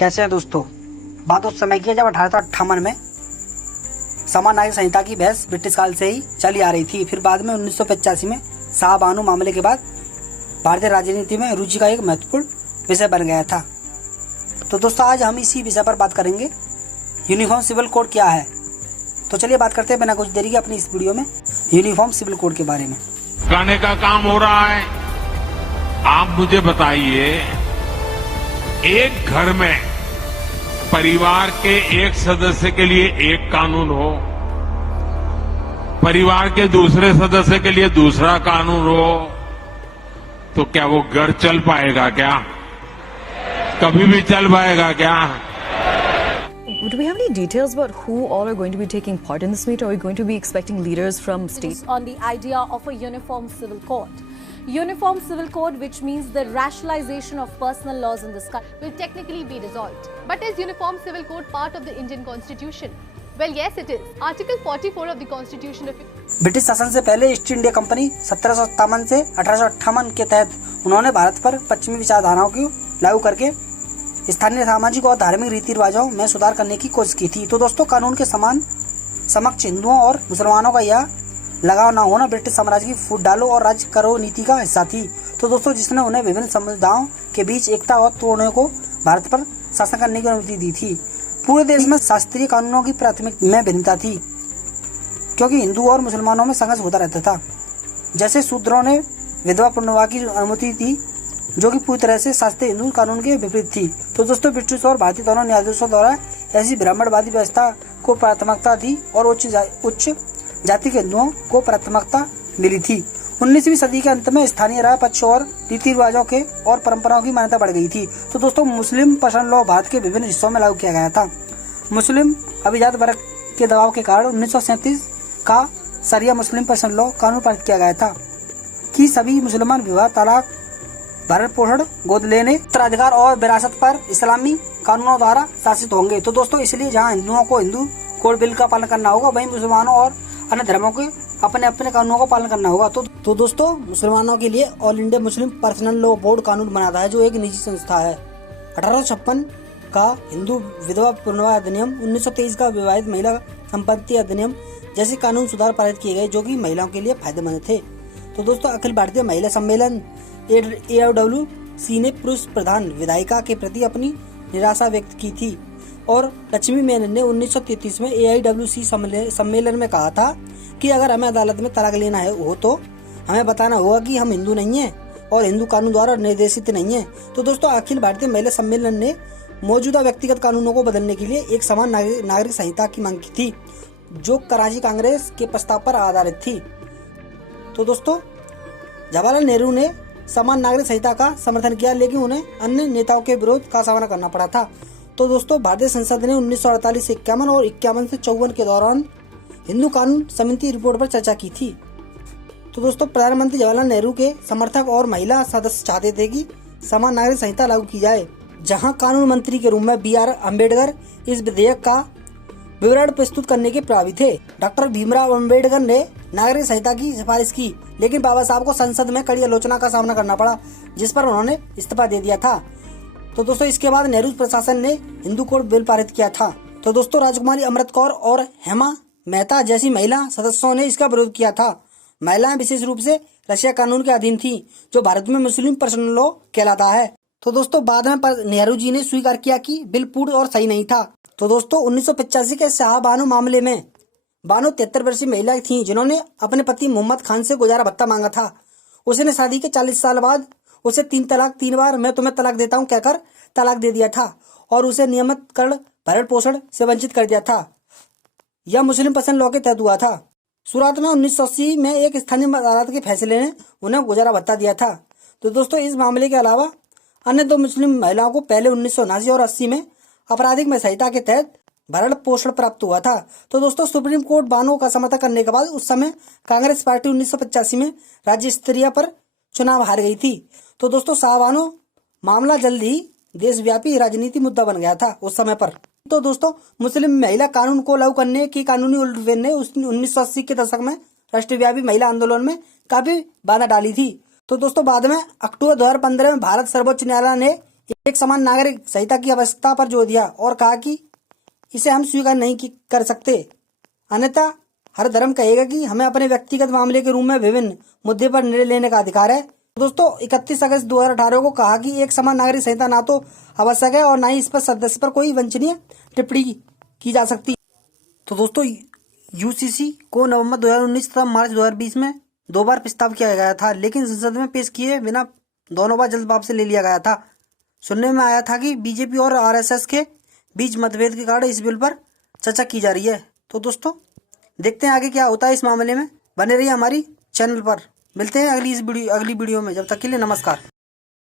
कैसे हैं दोस्तों। बात उस समय की है जब 1858 में समान नागरिक संहिता की बहस ब्रिटिश काल से ही चली आ रही थी। फिर बाद में 1985 में शाहबानो मामले के बाद भारतीय राजनीति में रुचि का एक महत्वपूर्ण विषय बन गया था। तो दोस्तों आज हम इसी विषय पर बात करेंगे, यूनिफॉर्म सिविल कोड क्या है। तो चलिए बात करते हैं बिना कुछ देरी के अपनी इस वीडियो में यूनिफॉर्म सिविल कोड के बारे में। गाने का काम हो रहा है। आप मुझे बताइए, एक घर में परिवार के एक सदस्य के लिए एक कानून हो, परिवार के दूसरे सदस्य के लिए दूसरा कानून हो, तो क्या वो घर चल पाएगा? क्या कभी भी चल पाएगा क्या? Do we have any details about who all are going to be taking part in this meet? Or are we going to be expecting leaders from states? On the idea of a uniform civil code. Uniform civil code, which means the rationalization of personal laws in this country, will technically be dissolved. But is uniform civil code part of the Indian constitution? Well, yes, it is. Article 44 of the Constitution of British शासन से पहले east India company 1757 से 1858 के तहत उन्होंने भारत पर पश्चिमी विचारधाराओं को लागू करके स्थानीय सामाजिक और धार्मिक रीति रिवाजों में सुधार करने की कोशिश की थी। तो दोस्तों कानून के समान समक्ष हिंदुओं और मुसलमानों का यह लगाव न होना ब्रिटिश साम्राज्य की फूट डालो और राज्य करो नीति का हिस्सा थी। तो दोस्तों जिसने उन्हें विभिन्न समुदायों के बीच एकता और तोड़ने को भारत पर शासन करने की अनुमति दी थी। पूरे देश में शास्त्रीय कानूनों की प्राथमिक में भिन्नता थी, क्योंकि हिंदू और मुसलमानों में संघर्ष होता रहता था। जैसे शूद्रों ने विधवा पुनर्विवाह की अनुमति दी, जो कि पूरी तरह से शास्त्रीय हिंदू कानून के विपरीत थी। तो दोस्तों ब्रिटिश और भारतीय दोनों न्यायाधीशों द्वारा ऐसी ब्राह्मणवादी व्यवस्था को प्राथमिकता दी और उच्च जाति के हिंदुओं को प्राथमिकता मिली थी। 19वीं सदी के अंत में स्थानीय राय पक्ष और रीति रिवाजों के और परंपराओं की मान्यता बढ़ गई थी। तो दोस्तों मुस्लिम पर्सन लॉ भारत के विभिन्न हिस्सों में लागू किया गया था। मुस्लिम अभिजात वर्ग के दबाव के कारण 1937 का सरिया मुस्लिम पर्सन लॉ कानून पारित किया गया था कि सभी मुसलमान विवाह, तलाक, भरण पोषण, गोद लेने, उत्तराधिकार और विरासत पर इस्लामी कानूनों द्वारा शासित होंगे। तो दोस्तों इसलिए जहां हिंदुओं को हिंदू कोड बिल का पालन करना होगा, वहीं मुसलमानों और अन्य धर्मों के अपने अपने कानूनों का पालन करना होगा। तो दोस्तों मुसलमानों के लिए all India Muslim personal law board कानून बनाता है, जो एक निजी संस्था है। 1856 का हिंदू विधवा पुनर्विवाह अधिनियम, 1923 का विवाहित महिला संपत्ति अधिनियम जैसे कानून सुधार पारित किए गए, जो कि महिलाओं के लिए फायदेमंद थे। तो दोस्तों अखिल भारतीय महिला सम्मेलन AIWC ने पुरुष प्रधान विधायिका के प्रति अपनी निराशा व्यक्त की थी और लक्ष्मी मेनन ने 1933 में AIWC सम्मेलन में कहा था कि अगर हमें अदालत में तलाक लेना हो तो हमें बताना होगा कि हम हिंदू नहीं हैं और हिंदू कानून द्वारा निर्देशित नहीं हैं। तो दोस्तों अखिल भारतीय महिला सम्मेलन ने मौजूदा व्यक्तिगत कानूनों को बदलने के लिए एक समान नागरिक संहिता की मांग की थी, जो कराची कांग्रेस के प्रस्ताव पर आधारित थी। तो दोस्तों जवाहरलाल नेहरू ने समान नागरिक संहिता का समर्थन किया, लेकिन उन्हें अन्य नेताओं के विरोध का सामना करना पड़ा था। तो दोस्तों भारतीय संसद ने 1948 से 51 और 51 से 54 के दौरान हिंदू कानून समिति रिपोर्ट पर चर्चा की थी। तो दोस्तों प्रधानमंत्री जवाहरलाल नेहरू के समर्थक और महिला सदस्य चाहते थे कि समान नागरिक संहिता लागू की जाए, जहां कानून मंत्री के रूप में BR अम्बेडकर इस विधेयक का विवरण प्रस्तुत करने के प्रभावी थे। डॉक्टर भीमराव अम्बेडकर ने नागरिक संहिता की सिफारिश की, लेकिन बाबा साहब को संसद में कड़ी आलोचना का सामना करना पड़ा, जिस पर उन्होंने इस्तीफा दे दिया था। तो दोस्तों इसके बाद नेहरू प्रशासन ने हिंदू कोड बिल पारित किया था। तो दोस्तों राजकुमारी अमृत कौर और हेमा मेहता जैसी महिला सदस्यों ने इसका विरोध किया था। महिलाएं विशेष रूप से रशिया कानून के अधीन थी, जो भारत में मुस्लिम पर्सनल लॉ कहलाता है। तो दोस्तों बाद में नेहरू जी ने स्वीकार किया कि बिल पूर्ण और सही नहीं था। तो दोस्तों 1985 के शाहबानो मामले में बानो 73 वर्षीय महिला थी, जिन्होंने अपने पति मोहम्मद खान से गुजारा भत्ता मांगा था। उसने शादी के 40 साल बाद उसे 3 बार मैं तुम्हें तलाक देता हूं कहकर तलाक दे दिया था और उसे नियमित कर भरण पोषण से वंचित कर दिया था। यह मुस्लिम पर्सन लॉ के तहत हुआ था। शुरुआत में 1980 में एक स्थानीय अदालत के फैसले ने उन्हें गुजारा भत्ता दिया था। तो दोस्तों इस मामले के अलावा अन्य 2 मुस्लिम महिलाओं को पहले 1979 और 80 में आपराधिक में संहिता के तहत भरण पोषण प्राप्त हुआ था। तो दोस्तों सुप्रीम कोर्ट बानो का समर्थन करने के बाद उस समय कांग्रेस पार्टी 1985 में राज्य स्तरीय पर चुनाव हार गई थी। तो दोस्तों शाहबानो मामला जल्द ही देशव्यापी राजनीति मुद्दा बन गया था उस समय पर। तो दोस्तों मुस्लिम महिला कानून को लागू करने की कानूनी उल्टफेर ने 1980 के दशक में राष्ट्रव्यापी महिला आंदोलन में काफी बाधा डाली थी। तो दोस्तों बाद में अक्टूबर 2015 में भारत सर्वोच्च न्यायालय ने एक समान नागरिक संहिता की आवश्यकता पर जोर दिया और कहा कि इसे हम स्वीकार नहीं कर सकते, अन्यथा हर धर्म कहेगा कि हमें अपने व्यक्तिगत मामले के रूप में विभिन्न मुद्दे पर निर्णय लेने का अधिकार है। दोस्तों 31 अगस्त 2018 को कहा कि एक समान नागरिक संहिता ना तो आवश्यक है और ना ही इस पर सदस्य पर कोई वंचनीय टिप्पणी की जा सकती। तो दोस्तों यूसीसी को नवंबर 2019 तथा मार्च 2020 में 2 बार प्रस्ताव किया गया था, लेकिन संसद में पेश किए बिना दोनों बार जल्द वापस ले लिया गया था। सुनने में आया था कि बीजेपी और आरएसएस के बीच मतभेद के कारण इस बिल पर चर्चा की जा रही है। तो दोस्तों देखते हैं आगे क्या होता है इस मामले में। बने रहिए हमारी चैनल पर। मिलते हैं अगली वीडियो में। जब तक के लिए नमस्कार।